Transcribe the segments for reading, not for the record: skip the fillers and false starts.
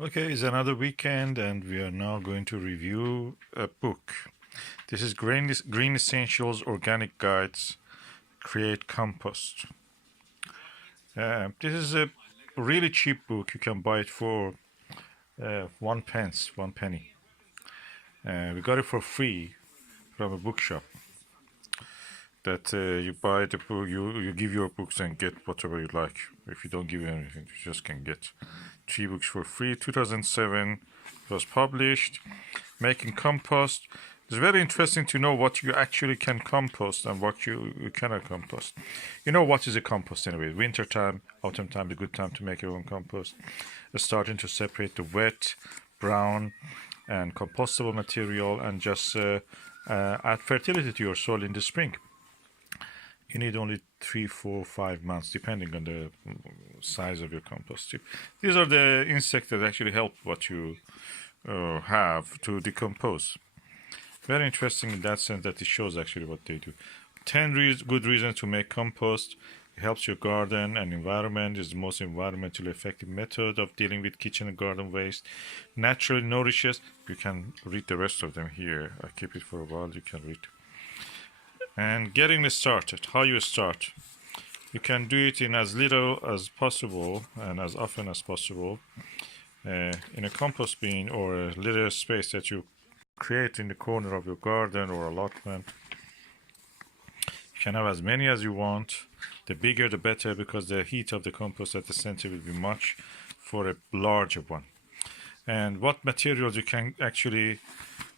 Okay, it's another weekend, and we are now going to review a book. This is Green Essentials Organic Guides Create Compost. This is a really cheap book. You can buy it for one pence, one penny. We got it for free from a bookshop. That you buy the book, you give your books and get whatever you like. If you don't give anything, you just can get 3 books for free. 2007 it was published. Making compost. It's very interesting to know what you actually can compost and what you cannot compost. You know what is a compost anyway? Winter time, autumn time, the good time to make your own compost. It's starting to separate the wet, brown, and compostable material and just add fertility to your soil in the spring. You need only 3, 4, 5 months, depending on the size of your compost tube. These are the insects that actually help what you have to decompose. Very interesting in that sense that it shows actually what they do. 10 good reasons to make compost. It helps your garden and environment. Is the most environmentally effective method of dealing with kitchen and garden waste. Naturally nourishes. You can read the rest of them here. I keep it for a while. You can read. And getting started. How you start? You can do it in as little as possible and as often as possible. In a compost bin or a little space that you create in the corner of your garden or allotment. You can have as many as you want. The bigger the better, because the heat of the compost at the center will be much for a larger one. And what materials you can actually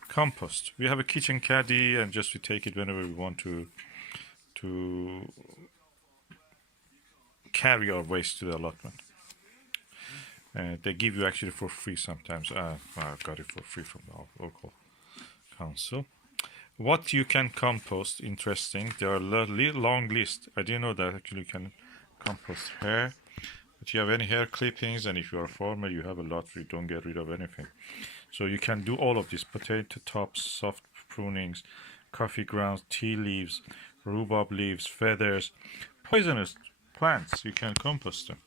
compost. We have a kitchen caddy, and just we take it whenever we want to carry our waste to the allotment. They give you actually for free sometimes. I got it for free from the local council. What you can compost, interesting. There are a long list. I didn't know that actually you can compost hair. But you have any hair clippings, and if you are a farmer, you have a lot, you don't get rid of anything. So you can do all of this: potato tops, soft prunings, coffee grounds, tea leaves, rhubarb leaves, feathers, poisonous plants. You can compost them.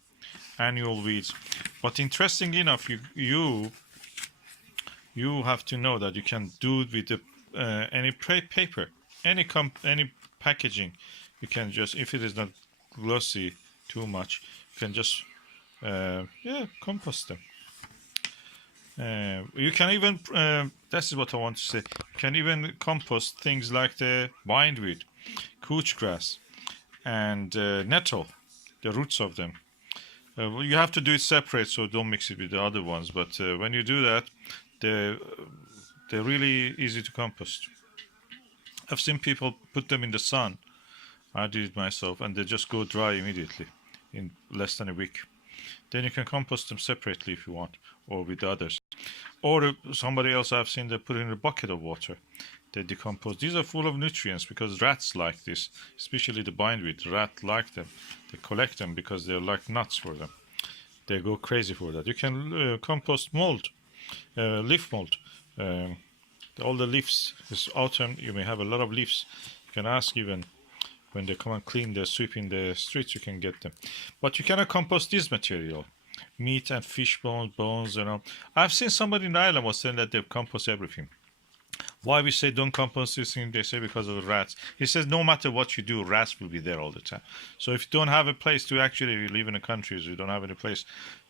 Annual weeds. But interesting enough, you have to know that you can do it with any paper, any packaging. You can just, if it is not glossy too much, you can just compost them. You can even, this is what I want to say, you can even compost things like the bindweed, couch grass, and nettle, the roots of them. You have to do it separate, so don't mix it with the other ones. But when you do that, they're really easy to compost. I've seen people put them in the sun. I did it myself, and they just go dry immediately in less than a week. Then you can compost them separately if you want, or with others. Or somebody else I've seen they put in a bucket of water. They decompose. These are full of nutrients because rats like this, especially the bindweed. Rats like them. They collect them because they're like nuts for them. They go crazy for that. You can compost mold, leaf mold. All the leaves. This autumn, you may have a lot of leaves. You can ask even when they come and clean the sweeping the streets, you can get them. But you cannot compost this material. Meat and fish bones, and all. I've seen somebody in Ireland was saying that they compost everything. Why we say don't compost this thing? They say because of the rats. He says no matter what you do, rats will be there all the time. So if you don't have a place to actually live in the countries, you don't have any place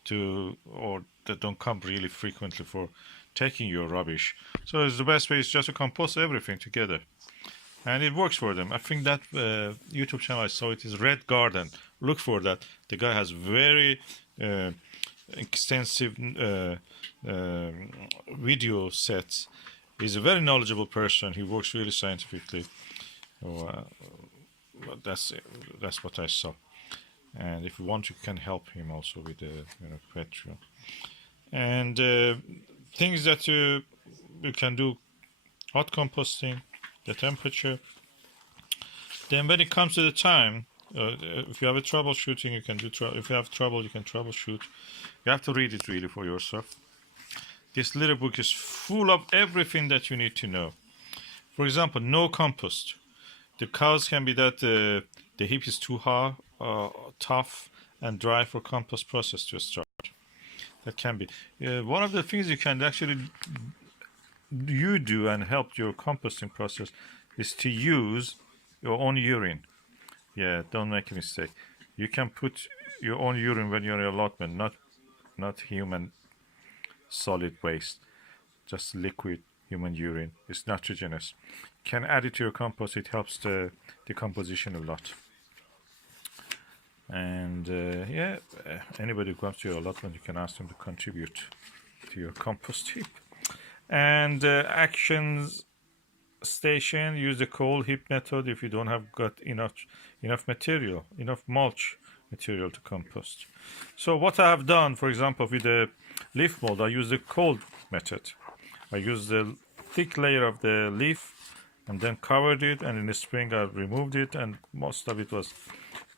to, or that don't come really frequently for taking your rubbish. So it's the best way is just to compost everything together. And it works for them. I think that YouTube channel I saw it is Red Garden. Look for that. The guy has very extensive video sets. He's a very knowledgeable person. He works really scientifically. So, that's what I saw. And if you want, you can help him also with the Patreon. And things that you can do: hot composting, the temperature. Then when it comes to the time, if you have a troubleshooting, you can do. If you have trouble, you can troubleshoot. You have to read it really for yourself. This little book is full of everything that you need to know. For example, no compost. The cause can be that the heap is too hard, tough, and dry for compost process to start. That can be. One of the things you can actually you do and help your composting process is to use your own urine. Yeah, don't make a mistake. You can put your own urine when you're in allotment, not human solid waste, just liquid human urine. It's nitrogenous. You can add it to your compost. It helps the decomposition a lot. And yeah, anybody who comes to your allotment, you can ask them to contribute to your compost heap. And actions station, use the cold heap method if you don't have got enough material, enough mulch material to compost. So what I have done, for example, with the leaf mold, I use the cold method. I use the thick layer of the leaf and then covered it, and in the spring I removed it, and most of it was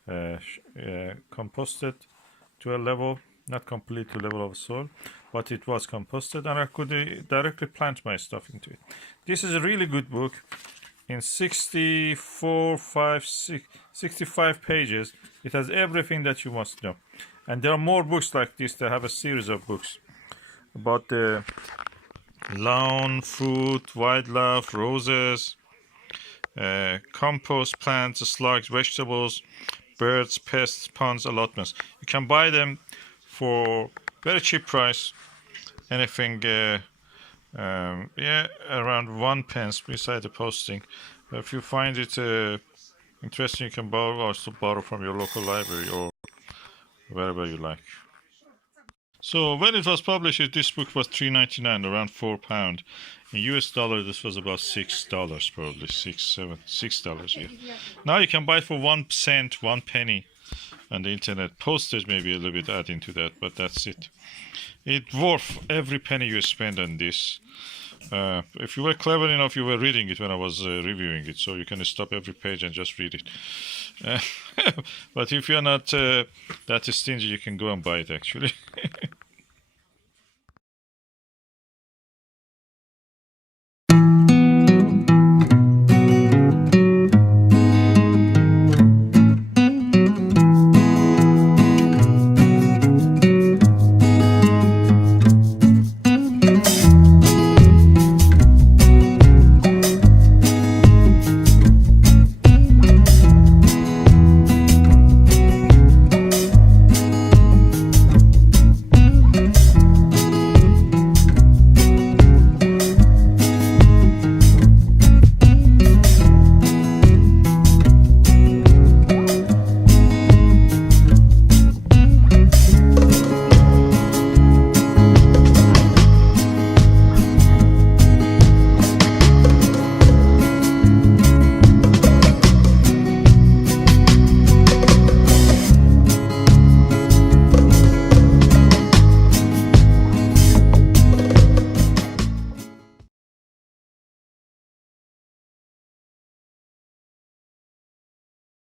composted to a level, not complete to level of soil, but it was composted, and I could directly plant my stuff into it. This is a really good book. In 65 pages, it has everything that you must know. And there are more books like this. They have a series of books about the lawn, fruit, wildlife, roses, compost, plants, slugs, vegetables, birds, pests, ponds, allotments. You can buy them for very cheap price. Anything, yeah, around 1 pence beside the posting. If you find it interesting, you can also borrow from your local library or wherever you like. So when it was published, this book was $3.99, around £4. In US dollar, this was about $6, probably $6, yeah. Now you can buy it for 1 cent, 1 penny on the internet. Postage maybe a little bit adding to that, but that's it. It's worth every penny you spend on this. If you were clever enough, you were reading it when I was reviewing it, so you can stop every page and just read it. But if you're not that stingy, you can go and buy it, actually.